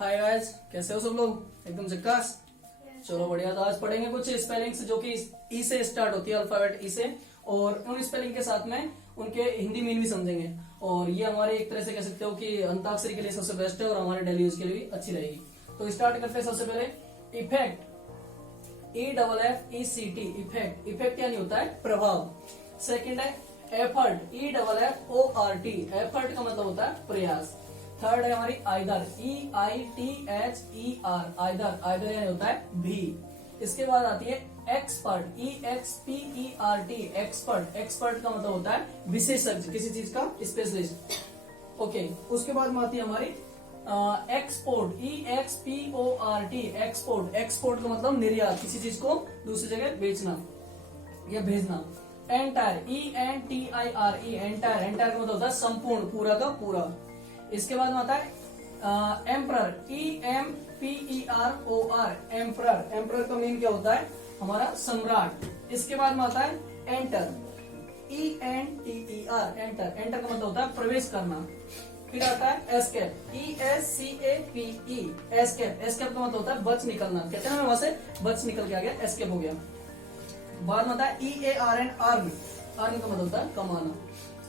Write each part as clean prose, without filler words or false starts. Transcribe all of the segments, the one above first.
Hi guys, कैसे हो सब लोग? एकदम झक्कास। चलो बढ़िया। तो आज पढ़ेंगे कुछ स्पेलिंग्स जो कि ई से स्टार्ट होती है, अल्फाबेट ई से, और उन स्पेलिंग के साथ में उनके हिंदी मीन भी समझेंगे। और ये हमारे एक तरह से कह सकते हो कि अंताक्षरी के लिए सबसे बेस्ट है और हमारे डेली यूज के लिए भी अच्छी रहेगी। तो स्टार्ट करते हैं सबसे पहले इफेक्ट, EFFECT, इफेक्ट। इफेक्ट यानी होता है प्रभाव। सेकंड है एफर्ट, EFFORT, एफर्ट का मतलब होता है प्रयास। थर्ड है हमारी आइदर, EITHER, आइदर, आइदर यानी होता है भी। इसके बाद आती है एक्सपर्ट, EXPERT, एक्सपर्ट, एक्सपर्ट का मतलब होता है विशेषज्ञ, किसी चीज का स्पेशलिस्ट। ओके, उसके बाद में आती है हमारी एक्सपोर्ट, EXPORT, एक्सपोर्ट, एक्सपोर्ट का मतलब निर्यात, किसी चीज को दूसरी जगह बेचना या भेजना। एंटायर, ENTIRE, एंटायर, एंटायर का मतलब होता है संपूर्ण, पूरा का पूरा। इसके बाद में आता है एम्परर, EMPEROR, एम्परर, एम्परर का मीन क्या होता है? हमारा सम्राट। इसके बाद में आता है एंटर, ENTER, एंटर, एंटर का मतलब होता है प्रवेश करना। फिर आता है एस्केप, ESCAPE, एस्केप, एस्केप का मतलब होता है बच निकलना, कहते हैं ना वहां से बच निकल के आ गया, एस्केप हो गया। बाद में आता है EARN, अर्न, अर्न का मतलब होता है कमाना।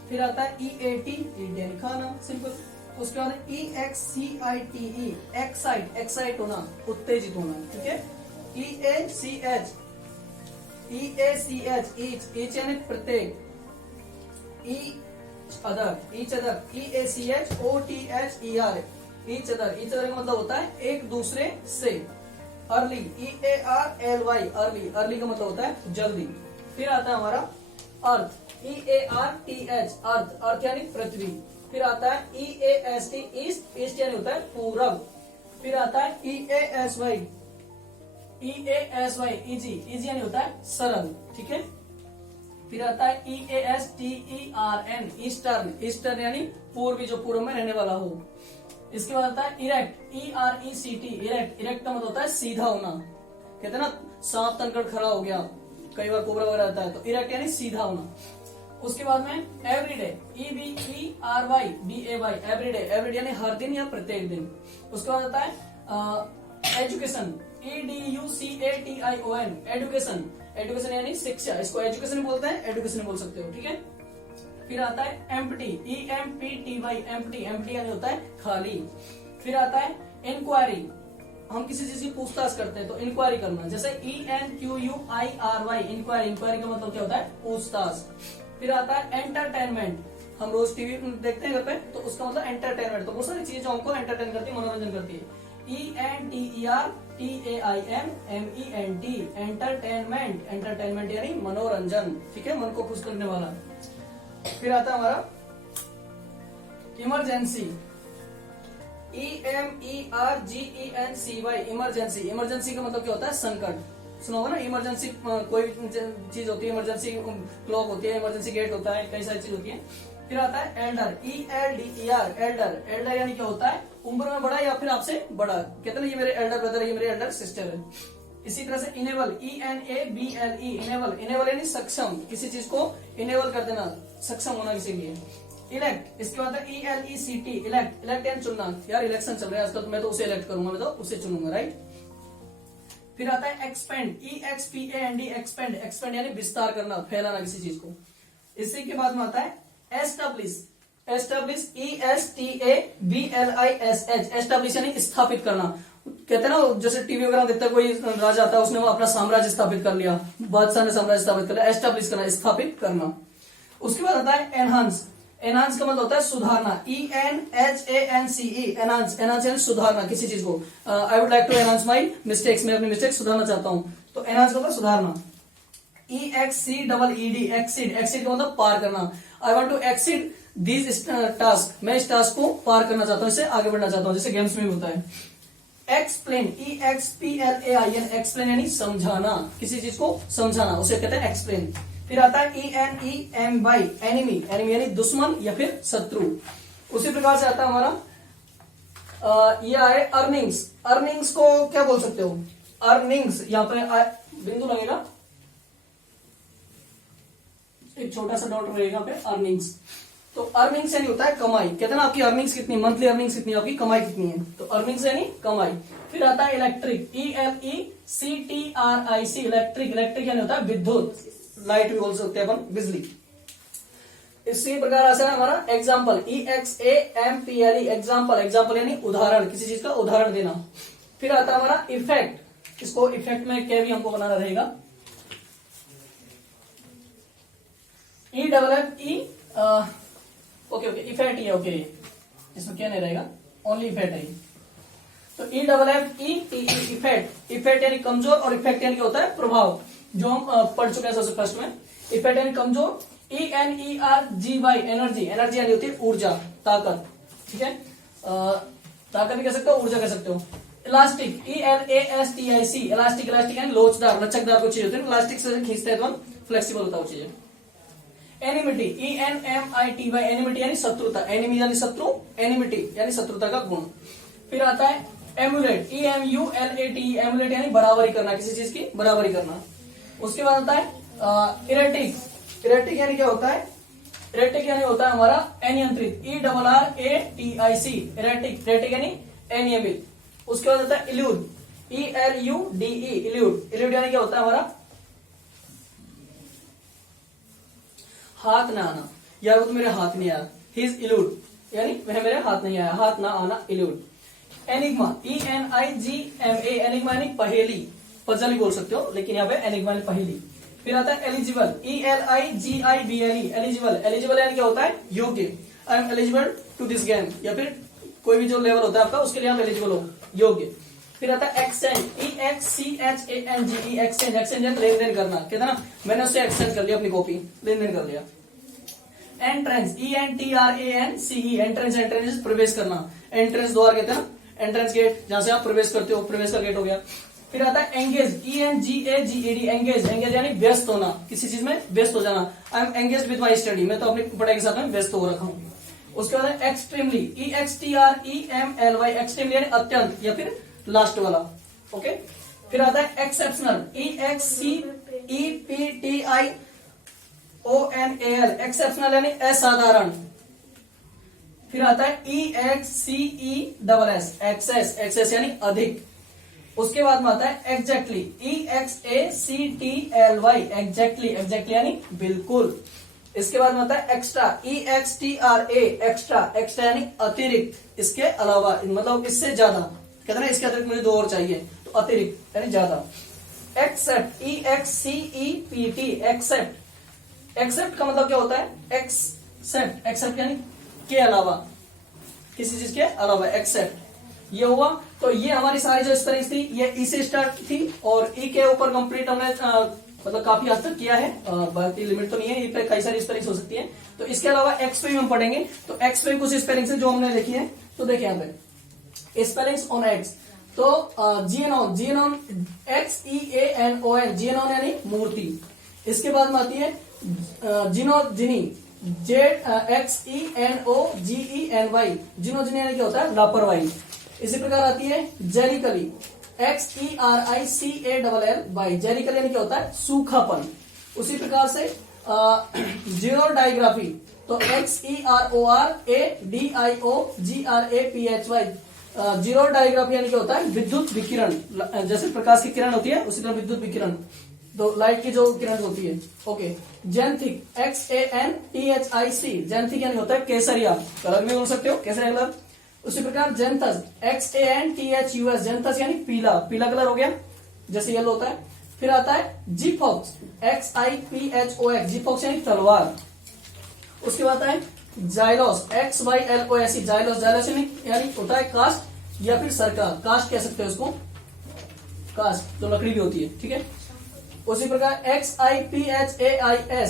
फिर आता है EAT, ईट यानी खाना, सिंपल। उसके बाद EXCITE, एक्साइट, एक्साइट होना, उत्तेजित होना, ठीक है। EACH, ईच यानी प्रत्येक। Each other, each other, EACHOTHER, each other, each other का मतलब होता है एक दूसरे से। अर्ली, EARLY, अर्ली, अर्ली का मतलब होता है जल्दी। फिर आता है हमारा अर्थ, EARTH, अर्थ, अर्थ यानी पृथ्वी। फिर आता है EAST, ईस्ट, ईस्ट यानी होता है पूरब। फिर आता है EASY, इजी, इजी यानी होता है सरल, ठीक है। फिर आता है EASTERN, ईस्टर्न, ईस्टर्न यानी पूर्वी, जो पूर्व में रहने वाला हो। इसके बाद आता है इरेक्ट, ERECT, इरेक्ट, इरेक्ट का मतलब होता है सीधा होना, कहते हैं ना सांप तनकर खड़ा हो गया, कई बार कोबरा वगैरह आता है, तो इरेक्ट यानी सीधा होना। उसके बाद में एवरीडे, EVERYDAY, एवरीडे, एवरीडे यानी हर दिन या प्रत्येक दिन। उसके बाद आता है एजुकेशन, EDUCATION, एजुकेशन, एजुकेशन यानी शिक्षा, इसको एजुकेशन बोलते हैं, एजुकेशन बोल सकते हो, ठीक है। फिर आता है एम्प्टी, EMPTY, एम्प्टी, एम्प्टी यानी होता है खाली। फिर आता है इंक्वायरी, हम किसी चीज की पूछताछ करते हैं तो इंक्वायरी करना, जैसे ENQUIRY, इंक्वायरी, इंक्वायरी का मतलब क्या होता है? पूछताछ। फिर आता है एंटरटेनमेंट, हम रोज टीवी देखते हैं घर पे, तो उसका मतलब एंटरटेनमेंट, तो बहुत सारी चीजें जो हमको एंटरटेन करती है, मनोरंजन करती है। ENTERTAINMENT, एंटरटेनमेंट, एंटरटेनमेंट यानी मनोरंजन, ठीक है, मन को खुश करने वाला। फिर आता है हमारा इमरजेंसी, EMERGENCY, इमरजेंसी, इमरजेंसी का मतलब क्या होता है? संकट। सुना होगा ना, इमरजेंसी कोई चीज होती है, इमरजेंसी क्लॉक होती है, इमरजेंसी गेट होता है, कई सारी चीज होती है। फिर आता है एल्डर, ELDER, एल्डर, एल्डर यानी क्या होता है? उम्र में बड़ा या फिर आपसे बड़ा, कहते हैं ना ये मेरे एल्डर ब्रदर है, ये मेरे एल्डर सिस्टर है। इसी तरह से इनेबल, ENABLE, इनेबल, इनेबल यानी सक्षम, किसी चीज को इनेबल कर देना, सक्षम होना किसी लिए। इलेक्ट, इसके बाद ELECT, इलेक्ट, इलेक्ट यानी चुनना, यार इलेक्शन चल रहा है आजकल, तो मैं तो उसे इलेक्ट करूंगा, मैं तो उसे चुनूंगा, राइट। फिर आता है एक्सपेंड, EXPAND, एक्सपेंड, एक्सपेंड यानी विस्तार करना, फैलाना किसी चीज को। इसी के बाद में आता है एस्टैब्लिश, एस्टैब्लिश, ESTABLISH, एस्टैब्लिश यानी स्थापित करना, कहते हैं ना जैसे टीवी वगैरह देखता है, कोई राजा आता है, उसने वो अपना साम्राज्य स्थापित कर लिया, बादशाह ने साम्राज्य स्थापित कर लिया, एस्टैब्लिश करना, स्थापित करना। उसके बाद आता है एनहांस, एनहांस का मतलब होता है सुधारना, ENHANCE, एनहांस, एनहांस यानी सुधारना किसी चीज को। I would like to enhance my mistakes, मैं अपनी मिस्टेक सुधारना चाहता हूं, तो एनहांस का मतलब सुधारना। EXCEED, एक्सीड, एक्सीड का मतलब पार करना, I want to exceed this task, मैं इस टास्क को पार करना चाहता हूँ, इससे आगे बढ़ना चाहता हूँ, जैसे गेम्स में होता है। एक्सप्लेन, EXPLAIN, एक्सप्लेन यानी समझाना, किसी चीज को समझाना, उसे कहते हैं एक्सप्लेन। फिर आता है ENEMY, एनिमी, एनिमी यानी दुश्मन या फिर शत्रु। उसी प्रकार से आता है हमारा ये आए अर्निंग्स, अर्निंग्स को क्या बोल सकते हो? अर्निंग्स, यहाँ पे बिंदु लगेगा, एक छोटा सा डॉट रहेगा पे अर्निंग्स, तो अर्निंग्स यानी होता है कमाई, कहते हैं ना आपकी अर्निंग्स कितनी, मंथली अर्निंग्स कितनी, आपकी कमाई कितनी है, तो अर्निंग्स यानी कमाई। फिर आता है इलेक्ट्रिक, ELECTRIC, इलेक्ट्रिक, इलेक्ट्रिक यानी होता है विद्युत, लाइट भी बोल सकते हैं अपन, बिजली। इसी प्रकार आता है हमारा एग्जाम्पल, EXAMPLE, एग्जाम्पल, एग्जाम्पल यानी उदाहरण, किसी चीज का उदाहरण देना। फिर आता है हमारा इफेक्ट, इसको इफेक्ट में क्या भी हमको बनाना रहेगा, EFFE, ओके ओके, इफेक्ट ही, ओके, इसमें क्या नहीं रहेगा, ओनली इफेक्ट है। तो EFFETE, इफेक्ट, इफेक्ट यानी कमजोर, और इफेक्ट यानी क्या होता है प्रभाव, जो हम पढ़ चुके हैं सबसे फर्स्ट में। इफेक्ट यानी कमजोर। ENERGY, एनर्जी, एनर्जी यानी होती है ऊर्जा, ताकत, ठीक है, ताकत भी कह सकते हो, ऊर्जा कह सकते हो। इलास्टिक, ELASTIC, इलास्टिक, इलास्टिक यानी लोचदार, लचकदार कोई चीज होती है, इलास्टिक से खींचते हैं तो फ्लेक्सिबल होता है वो चीजें। एनिमिटी, ENMITY, एनिमिटी यानी शत्रुता, एनिमी यानी शत्रु, एनिमिटी यानी शत्रुता का गुण। फिर आता है एमुलेट, EMULATE, एमुलेट यानी बराबरी करना, किसी चीज की बराबरी करना। उसके बाद आता है इरेटिक, इरेटिक यानी क्या होता है, इरेटिक यानी होता है हमारा अनियंत्रित, ERRATIC, इरेटिक, इरेटिक यानी अनियमित। उसके बाद आता है इल्यूड, ELUDE, इल्यूड, इल्यूड यानी क्या होता है हमारा हाथ ना आना, यार वो तो मेरे हाथ नहीं आया, हिज इल्यूड यानी वह मेरे हाथ नहीं आया, हाथ ना आना, इल्यूड। एनिग्मा, ENIGMA, एनिग्मा यानी पहेली, पजल ही बोल सकते हो, लेकिन यहाँ पे एनिग्मा यानी पहेली। फिर आता है एलिजिबल, ELIGIBLE, एलिजिबल, एलिजिबल यानी क्या होता है योग्य, I am eligible to this game, या फिर कोई भी जो लेवल होता है आपका उसके लिए आप एलिजिबल हो, योग्य। फिर आता है एक्सचेंज, EXCHANGE, एक्सचेंज, एक्सचेंज लेन देन करना, कहते हैं ना मैंने उससे एक्सचेंज कर लिया अपनी कॉपी, लेन देन कर लिया। एंट्रेंस, ENTRANCE, एंट्रेंस, एंट्रेंस प्रवेश करना, एंट्रेंस द्वार कहते हैं ना, एंट्रेंस गेट, जहां से आप प्रवेश करते हो, प्रवेश का गेट हो गया। फिर आता है एंगेज, ENGAGED, एंगेज, एंगेज यानी व्यस्त होना, किसी चीज में व्यस्त हो जाना, I am engage with my study, मैं तो अपनी पढ़ाई के साथ में व्यस्त हो रखा हूँ। उसके बाद एक्सट्रीमली, EXTREMLY, एक्सट्रीमली यानी अत्यंत, या फिर लास्ट वाला, ओके। फिर आता है एक्सेप्शनल, EXCEPTIONAL, एक्सेप्शनल यानी असाधारण। फिर आता है EXCESS, एक्सेस, एक्सेस यानी अधिक। उसके बाद में आता है एग्जैक्टली, EXACTLY, एग्जैक्टली, एग्जैक्टली यानी बिल्कुल। इसके बाद में आता है एक्स्ट्रा, EXTRA, एक्स्ट्रा, एक्स्ट्रा यानी अतिरिक्त, इसके अलावा, मतलब इससे ज्यादा, कहते हैं इसके अतिरिक्त मुझे 2 और चाहिए, तो अतिरिक्त यानी ज्यादा। एक्सेप्ट, EXCEPT, एक्सेप्ट, एक्सेप्ट का मतलब क्या होता है, एक्सेप्ट, एक्सेप्ट यानी के अलावा, किसी चीज के अलावा, एक्सेप्ट, ये हुआ। तो ये हमारी सारी जो स्पेलिंग्स थी ये ई से स्टार्ट थी, और ई के ऊपर कंप्लीट हमने मतलब काफी हद तक किया है, बाकी लिमिट तो नहीं है, ई पे कई सारी स्पेलिंग्स हो सकती है। तो इसके अलावा एक्स पे भी हम पढ़ेंगे, तो एक्स पे कुछ स्पेलिंग्स है जो हमने लिखी है, तो देखिए यहाँ पे स्पेलिंग्स ऑन एक्स, तो जीनोन, जीनोन XEANON, जीनोन यानी मूर्ति। इसके बाद में आती है जिनोजिनी, ZXENOGENY, जिनोजिनी यानी क्या होता है लापरवाही। इसी प्रकार आती है जेरिकली, XERICALLY, जेरिकल यानी क्या होता है सूखापन। उसी प्रकार से जीरो डायग्राफी, तो XERORADIOGRAPHY, जीरो डायग्राफी यानी क्या होता है विद्युत विकिरण, जैसे प्रकाश की किरण होती है उसी तरह विद्युत विकिरण, तो लाइट की जो किरण होती है, ओके। जेंथिक, XANTHIC, जेंथिक यानी होता है केसरिया कलर में बोल सकते हो, केसरिया कलर। उसी प्रकार जेंथस, XANTHUS, जेंथस यानी पीला, पीला कलर हो गया जैसे येलो होता है। फिर आता है जीफॉक्स, XIPHOX, जीफॉक्स यानी तलवार। उसके बाद आता है जाइलोस, XYLOS, जाइलोस, जाइलोस यानी होता है कास्ट या फिर सरकार, कास्ट कह सकते हो उसको, कास्ट जो लकड़ी की होती है, ठीक है। उसी प्रकार XIPHAIS,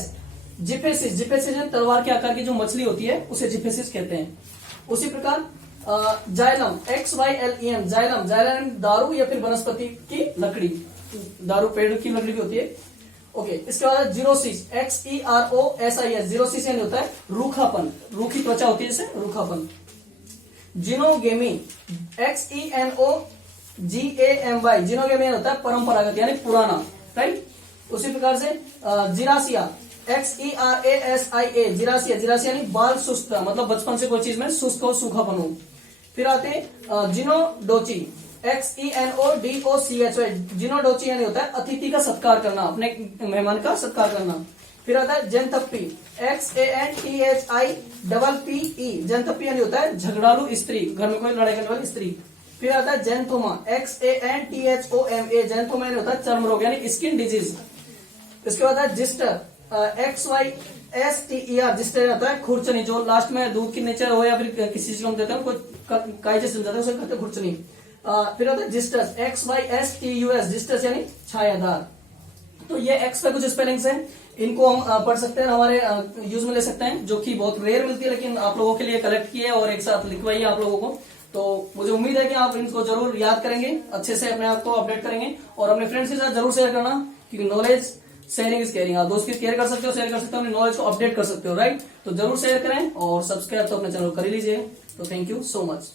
जिपेसिस, जिपेसिस तलवार के आकार की जो मछली होती है उसे जिपेसिस कहते हैं। उसी प्रकार जाइलम, XYLEM, जाइलम, जाइलम दारू या फिर वनस्पति की लकड़ी, दारू पेड़ की लकड़ी भी होती है, ओके। इसके बाद जीरोसिस, XEROSIS, जीरोसिस यानी होता है रूखापन, रूखी त्वचा होती है इसे रूखापन। जिनोगेमी, XENOGAMY, जिनोगेमी होता है परंपरागत यानी पुराना, राइट। उसी प्रकार से जिरासिया, XERASIA जिरासिया, जिरासिया यानी बाल सुस्त, मतलब बचपन से कोई चीज में सुस्त हो, सूखापन हो। फिर आते हैं जिनोडोची, XENODOCHY, जिनोडोची यानी होता है अतिथि का सत्कार करना, अपने मेहमान का सत्कार करना। फिर आता है जेनथप्पी, XANTHIPPE, जेनथप्पी यानी होता है झगड़ालू स्त्री, घर में कोई लड़ाई करने वाली स्त्री। फिर आता है जेंथोमा, XANTHOMA, जेंथोमा यानी होता है चर्म रोग यानी स्किन डिजीज। इसके बाद है जिस्टर, XYSTER, जिस्टर होता है खुरचनी, जो लास्ट में दूध के नीचे हो या फिर किसी चीज को हम देते हैं, कोई काई जैसे जाता है उसे कहते हैं खुरचनी। फिर होता है जिस्टस, XYSTUS, जिस्टस यानी छायादार। तो ये एक्स का कुछ स्पेलिंग्स हैं, इनको हम पढ़ सकते हैं, हमारे यूज में ले सकते हैं, जो कि बहुत रेयर मिलती है, लेकिन आप लोगों के लिए कलेक्ट किए और एक साथ लिखवाइए आप लोगों को। तो मुझे उम्मीद है कि आप इनको जरूर याद करेंगे, अच्छे से अपने आप को अपडेट करेंगे और अपने फ्रेंड्स के साथ जरूर शेयर करना, क्योंकि नॉलेज शेयरिंग इज केयरिंग। आप दोस्त की केयर कर सकते हो, शेयर कर सकते हो, अपनी नॉलेज को अपडेट कर सकते हो, राइट। तो जरूर शेयर करें और सब्सक्राइब तो अपने चैनल कर लीजिए। तो थैंक यू सो मच।